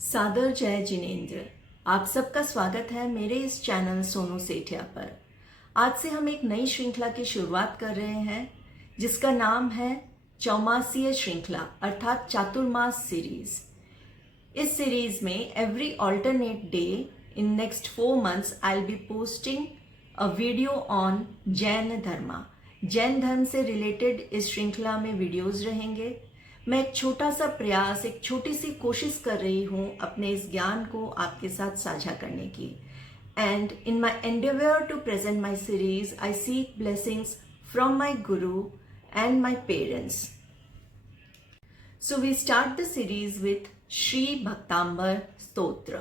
सादर जय जिनेंद्र। आप सबका स्वागत है मेरे इस चैनल सोनू सेठिया पर। आज से हम एक नई श्रृंखला की शुरुआत कर रहे हैं जिसका नाम है चौमासीय श्रृंखला अर्थात चातुर्मास सीरीज। इस सीरीज में every alternate day in next 4 months I will be posting a video on Jain Dharma. Jain धर्म से रिलेटेड इस श्रृंखला में वीडियोस रहेंगे। मैं एक छोटा सा प्रयास, एक छोटी सी कोशिश कर रही हूँ अपने इस ज्ञान को आपके साथ साझा करने की। And in my endeavour to present my series I seek blessings from my guru and my parents. So we start the series with Shri Bhaktamar Stotra.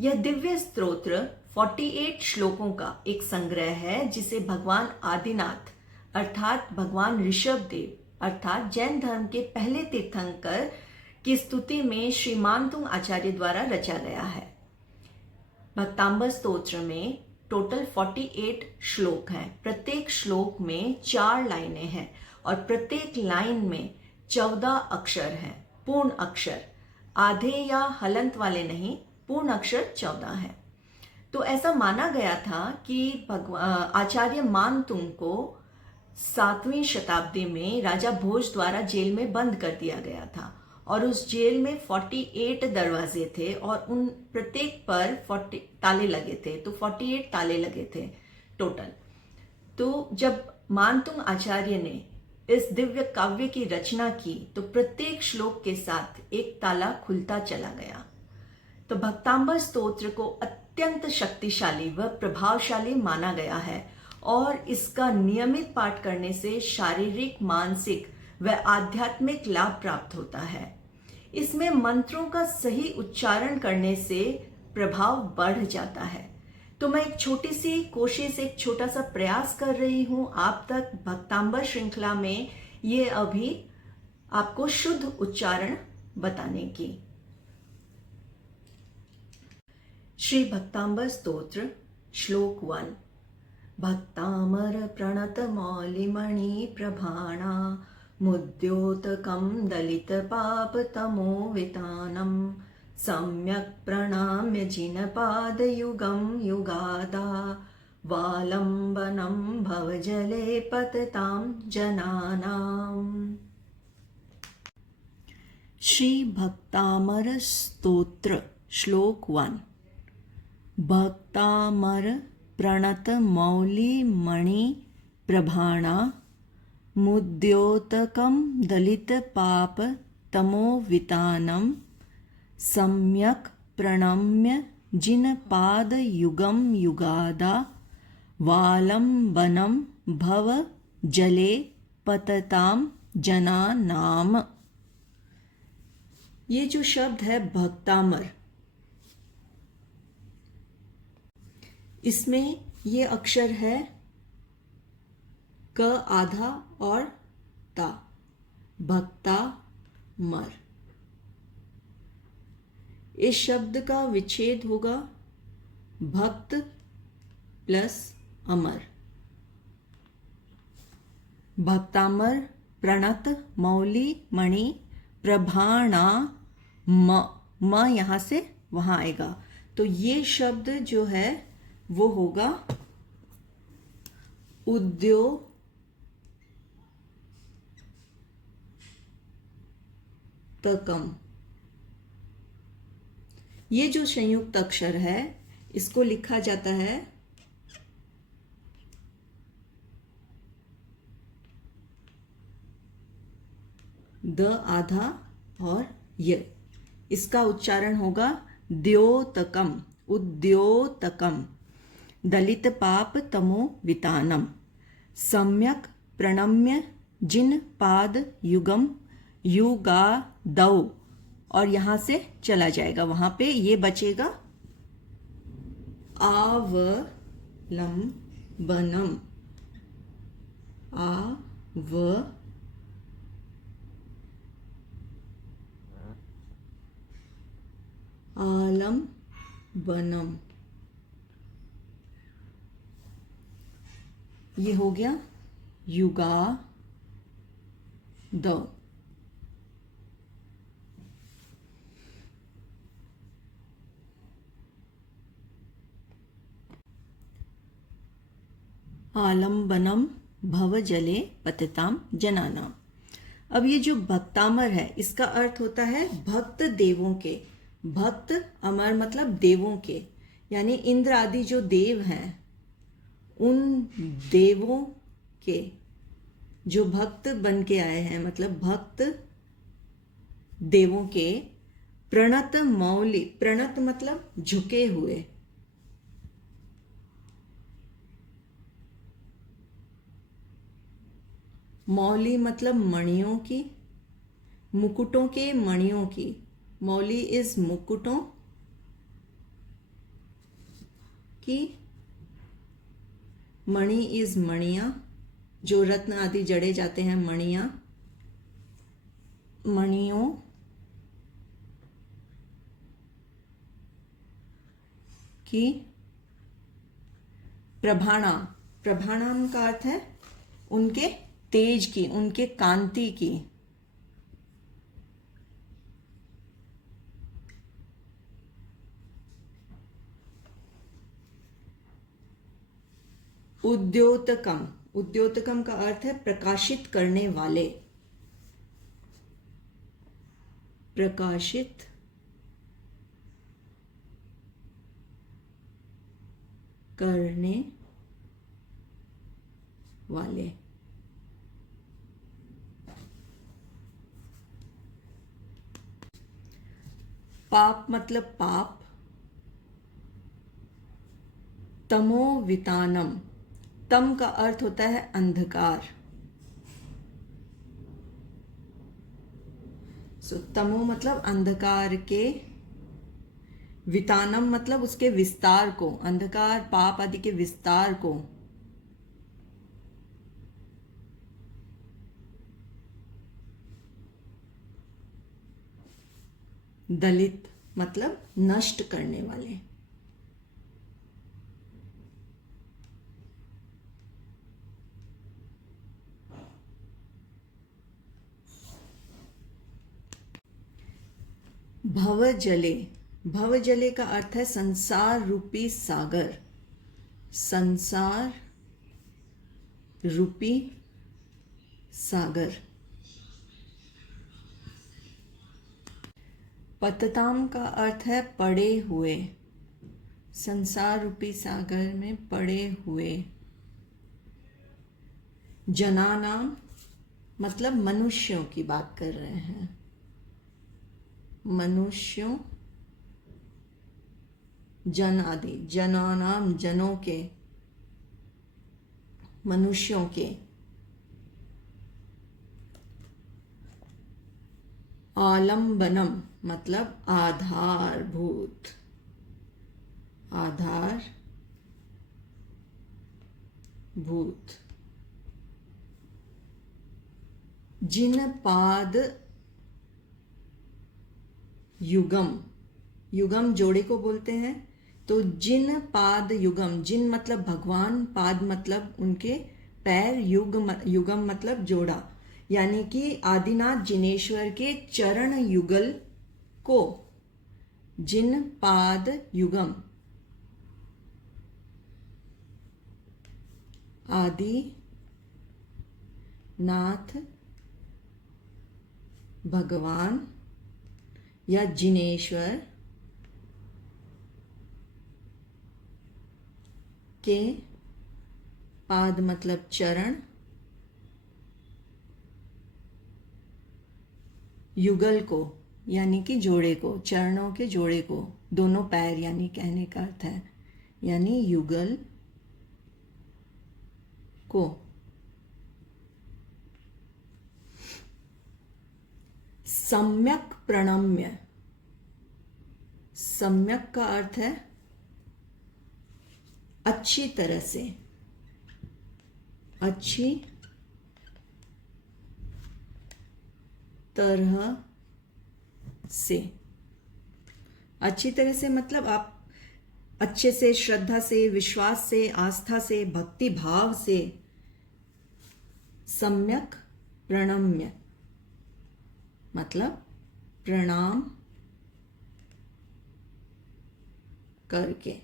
यह दिव्य स्तोत्र 48 श्लोकों का एक संग्रह है जिसे भगवान आदिनाथ अर्थात भगवान ऋषभ देव अर्थात जैन धर्म के पहले तीर्थंकर की स्तुति में श्रीमानतुंग आचार्य द्वारा रचा गया है। भक्तांबर स्तोत्र में टोटल 48 श्लोक हैं। प्रत्येक श्लोक में 4 लाइनें हैं और प्रत्येक लाइन में 14 अक्षर हैं, पूर्ण अक्षर, आधे या हलंत वाले नहीं, पूर्ण अक्षर 14 है। तो ऐसा माना गया था कि आचार्य मानतुंग को 7वीं शताब्दी में राजा भोज द्वारा जेल में बंद कर दिया गया था और उस जेल में 48 दरवाजे थे और उन प्रत्येक पर 40 ताले लगे थे, तो 48 ताले लगे थे टोटल। तो जब मानतुंग आचार्य ने इस दिव्य काव्य की रचना की तो प्रत्येक श्लोक के साथ एक ताला खुलता चला गया। तो भक्तांबर स्तोत्र को अत्यंत शक्तिशाली व प्रभावशाली माना गया है और इसका नियमित पाठ करने से शारीरिक, मानसिक व आध्यात्मिक लाभ प्राप्त होता है। इसमें मंत्रों का सही उच्चारण करने से प्रभाव बढ़ जाता है। तो मैं एक छोटी सी कोशिश, एक छोटा सा प्रयास कर रही हूं आप तक भक्तांबर श्रृंखला में ये अभी आपको शुद्ध उच्चारण बताने की। श्री भक्तांबर स्तोत्र श्लोक 1। भक्तामर प्रणत मौलिमणि प्रभाणा मुद्योतकं दलित पाप तमो वितानं सम्यक् प्रणम्य जिनपाद युगं युगादा वालंबनं भवजले पततां जनानाम्। श्री भक्तामर स्तोत्र श्लोक 1। भक्तामर प्रणत मौली मणि प्रभाणा मुद्योतकं दलित पाप तमोवितानं सम्यक् प्रणम्य जिन पाद युगम युगादा वालंबनं भव जले पततां जनानाम। ये जो शब्द है भक्तामर, इसमें ये अक्षर है क आधा और ता, भक्ता मर। इस शब्द का विच्छेद होगा भक्त प्लस अमर। भक्तामर प्रणत मौली मणि प्रभाणा म यहां से वहां आएगा, तो ये शब्द जो है वो होगा उद्योतकम। ये जो संयुक्त अक्षर है इसको लिखा जाता है द आधा और य। इसका उच्चारण होगा द्योतकम, उद्योतकम। दलित पाप तमो वितानम सम्यक प्रणम्य जिन पाद युगम युगादौ, और यहां से चला जाएगा, वहां पे ये बचेगा आवलंबनम, आलंबनम। ये हो गया युगाद। आलम्बनम भवजले पतिताम जनानाम। अब ये जो भक्तामर है इसका अर्थ होता है भक्त देवों के। भक्त अमर मतलब देवों के, यानी इंद्र आदि जो देव हैं उन देवों के जो भक्त बन के आए हैं, मतलब भक्त देवों के। प्रणत मौली, प्रणत मतलब झुके हुए, मौली मतलब मणियों की, मुकुटों के मणियों की। मौली इज मुकुटों की, मणि इज मणियां, जो रत्न आदि जड़े जाते हैं, मणियां, मणियों की। प्रभाणाम, प्रभाणाम का अर्थ है उनके तेज की, उनके कांति की। उद्योतकम, उद्योतकम का अर्थ है प्रकाशित करने वाले, प्रकाशित करने वाले। पाप मतलब पाप, तमो वितानम, तम का अर्थ होता है अंधकार। तमो मतलब अंधकार के, वितानम मतलब उसके विस्तार को, अंधकार पाप आदि के विस्तार को। दलित मतलब नष्ट करने वाले। भवजले, भवजले का अर्थ है संसार रूपी सागर, संसार रूपी सागर। पतताम का अर्थ है पड़े हुए, संसार रूपी सागर में पड़े हुए। जनानाम मतलब मनुष्यों की बात कर रहे हैं, मनुष्यों, जन आदि, जनानाम जनों के, मनुष्यों के। आलम्बनम मतलब आधारभूत, आधार भूत। जिन पाद युगम, युगम जोड़े को बोलते हैं, तो जिन पाद युगम, जिन मतलब भगवान, पाद मतलब उनके पैर, युगम मतलब जोड़ा, यानी कि आदिनाथ जिनेश्वर के चरण युगल को जिन पाद युगम। आदि नाथ भगवान या जिनेश्वर के पाद मतलब चरण, युगल को यानी कि जोड़े को, चरणों के जोड़े को, दोनों पैर यानी कहने का अर्थ है, यानी युगल को। सम्यक प्रणम्य, सम्यक का अर्थ है अच्छी तरह से, अच्छी तरह से। अच्छी तरह से मतलब आप अच्छे से, श्रद्धा से, विश्वास से, आस्था से, भक्ति भाव से। सम्यक प्रणम्य मतलब प्रणाम करके।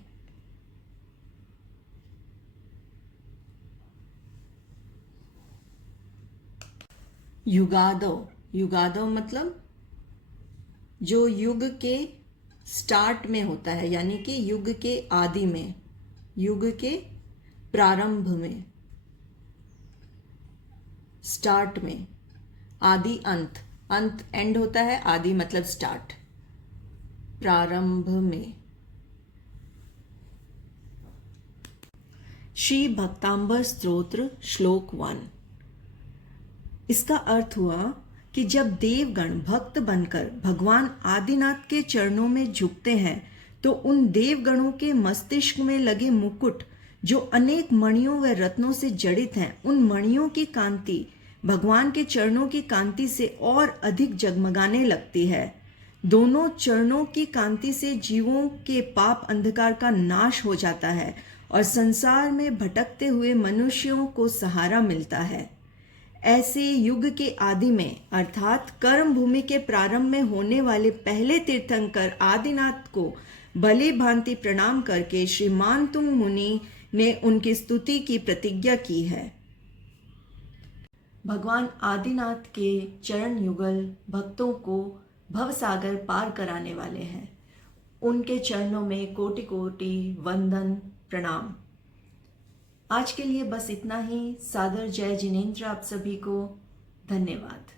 युगादो, युगादो मतलब जो युग के स्टार्ट में होता है, यानी कि युग के आदि में, युग के प्रारंभ में, स्टार्ट में, आदि अंत, अंत एंड होता है, आदि मतलब स्टार्ट, प्रारंभ में। श्री भक्तांबर स्तोत्र श्लोक 1। इसका अर्थ हुआ कि जब देवगण भक्त बनकर भगवान आदिनाथ के चरणों में झुकते हैं तो उन देवगणों के मस्तिष्क में लगे मुकुट जो अनेक मणियों व रत्नों से जड़ित हैं, उन मणियों की कांति भगवान के चरणों की कांति से और अधिक जगमगाने लगती है। दोनों चरणों की कांति से जीवों के पाप अंधकार का नाश हो जाता है और संसार में भटकते हुए मनुष्यों को सहारा मिलता है। ऐसे युग के आदि में अर्थात कर्म भूमि के प्रारंभ में होने वाले पहले तीर्थंकर आदिनाथ को भली भांति प्रणाम करके श्री मानतुंग मुनि ने उनकी स्तुति की प्रतिज्ञा की है। भगवान आदिनाथ के चरण युगल भक्तों को भवसागर पार कराने वाले हैं। उनके चरणों में कोटि कोटि वंदन प्रणाम। आज के लिए बस इतना ही। सादर जय जिनेंद्र आप सभी को। धन्यवाद।